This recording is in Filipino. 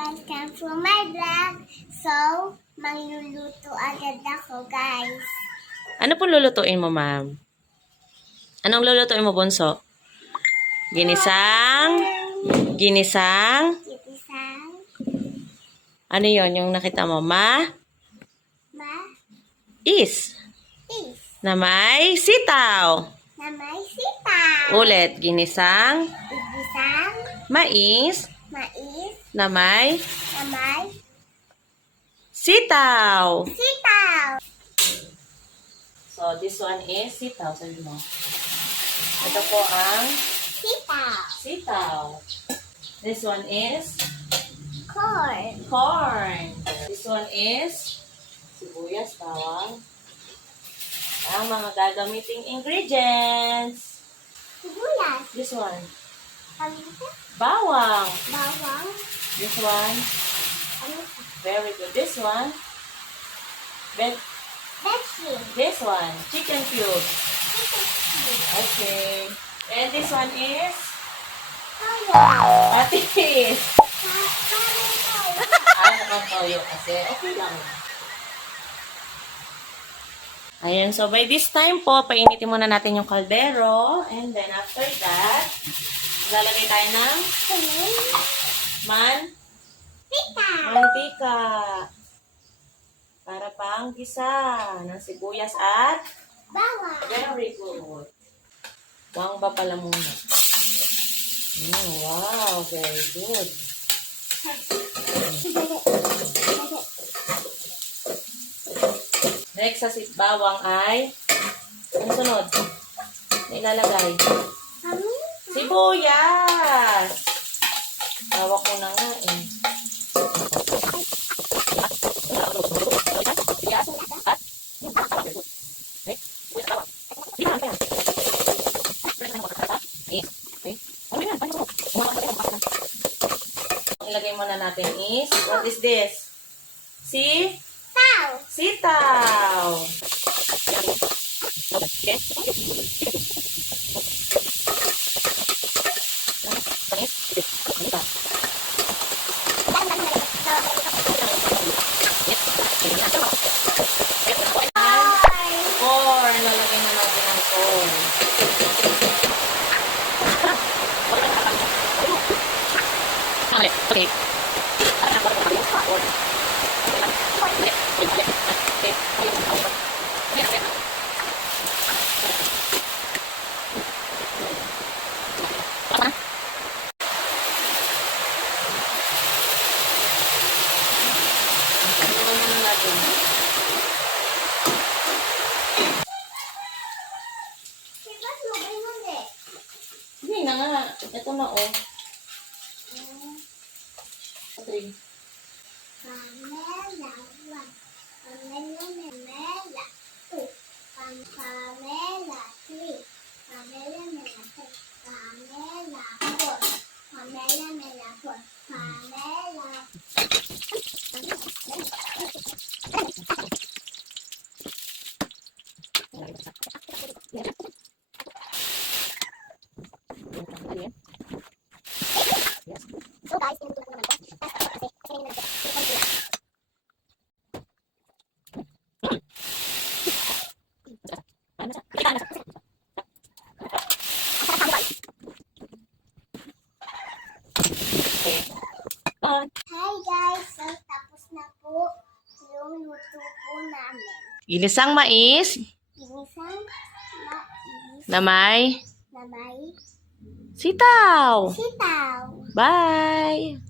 Welcome to my vlog. So, magluluto agad ako, guys. Ano pong lulutuin mo, ma'am? Anong lulutuin mo, bunso? Ginisang? Ginisang? Ginisang, Ano yon yung nakita mo? mais, Is. Na may sitaw. na may sitaw. Ulit, ginisang, Ginisang, mais, mais, na may na may sitaw. sitaw. So, this one is sitaw. Sabi mo. Ito po ang Sitaw. sitaw. This one is Corn. corn. This one is sibuyas, bawang. Ang mga gagamiting ingredients. Sibuyas. This one, Ano ito? bawang. Bawang. This one, Ano ito? very good. This one, Betsin. this one, chicken cube. Okay. And this one is patis. Nakatoyo kasi. Okay lang. Ayan, so by this time po, painitin muna natin yung kaldero. And then after that, lalagay tayo ng mantika. Para pang gisa ng sibuyas at Bawang. very good. Bawang ba pala muna? Wow, very good. Next sa bawang ay, ang sunod, na ilalagay. Sibuyas! Hawak ko na nga eh. Ilagay muna natin is, what is this? Sitaw. Corn. Lalagay na natin ang corn. Okay. Hindi na nga. Ito na oh. 3. So guys, tinutupo naman ito. Kasi hi guys, so tapos na po yung luto po namin. Ginisang mais Ginisang mais na may na may sitaw. sitaw. Bye!